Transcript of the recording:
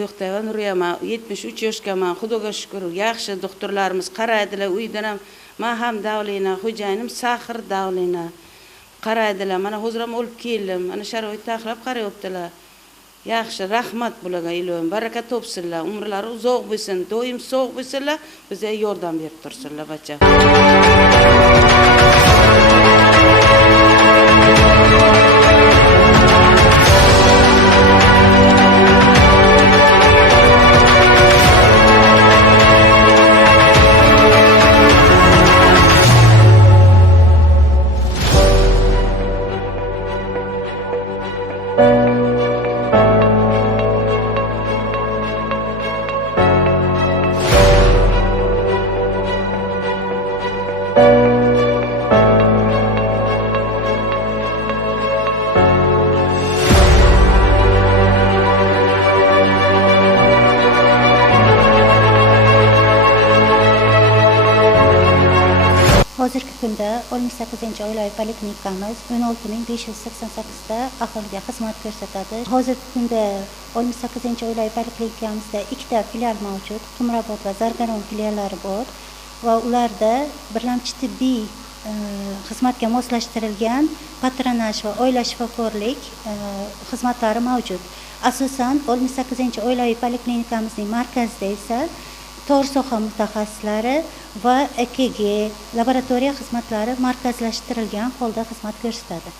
to'xtab yuraman. 73 yoshgaman. Xudoga shukr, yaxshi doktorlarimiz qaraydilar. Uydan ham men ham davlina, xo'jayinim Saxir davlina. Qaraydilar. Mana hozir ham olib keldim. Mana sharoit taxlab qarayaptilar. Yaxshi, rahmat bularga ilohim. Baraka topsinlar. Umrlari uzoq bo'lsin, doim sog' bo'lsinlar, bizga yordam berib tursinlar, bacha. Hozirgi kunda 18-oilaviy poliklinikamiz 16.588 ta aholiga xizmat ko'rsatadi. Hozirgi kunda 18-oilaviy poliklinikamizda 2 ta filial mavjud. Qumrabot va Zargaron filiallari bor va ularda birlamchi tibbiy xizmatga moslashtirilgan patronaj va oila shifokorlik xizmatlari mavjud. Asosan 18-oilaviy poliklinikamizning markazida esa tor soha mutaxassislari va EKG laboratoriya xizmatlari markazlashtirilgan holda xizmat ko'rsatadi.